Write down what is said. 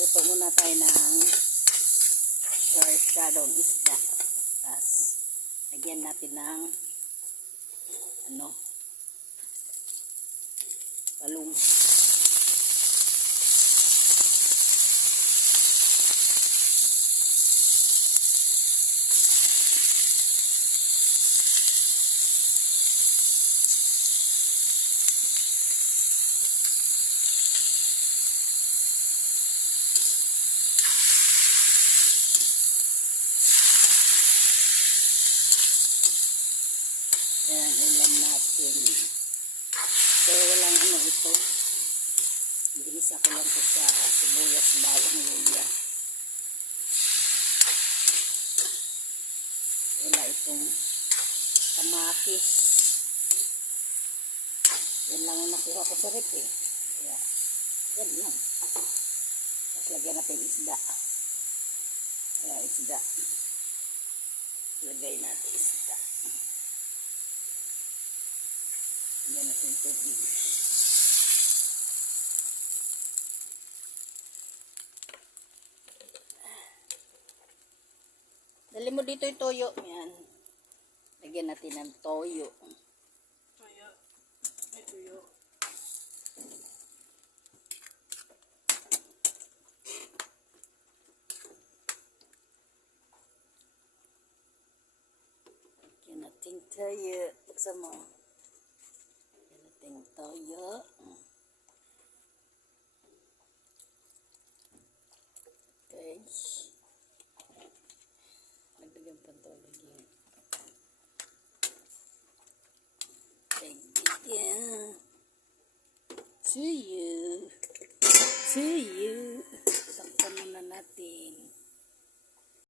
Luto muna tayo ng shadong isda. Tapos, lagyan natin ng ano, talong. Yan ang ulam natin. So, walang ano ito. Ginisa ko lang ito sa sibuyas, bawang, luya. Wala itong kamatis. Yan lang ang nakuha ko sa rep eh. Kaya, yan lang. Tapos lagyan natin isda. Kaya isda. Lagay natin isda. Lagyan natin tubig. Dali mo dito yung toyo. Yan. Lagyan natin ng toyo. Kaya, may tuyo. Lagyan natin toyo. Buksan mo. Natin toyo. Okay. Nagdagan pa ito. Lagyan. Lagyan. Suyo. Suyo.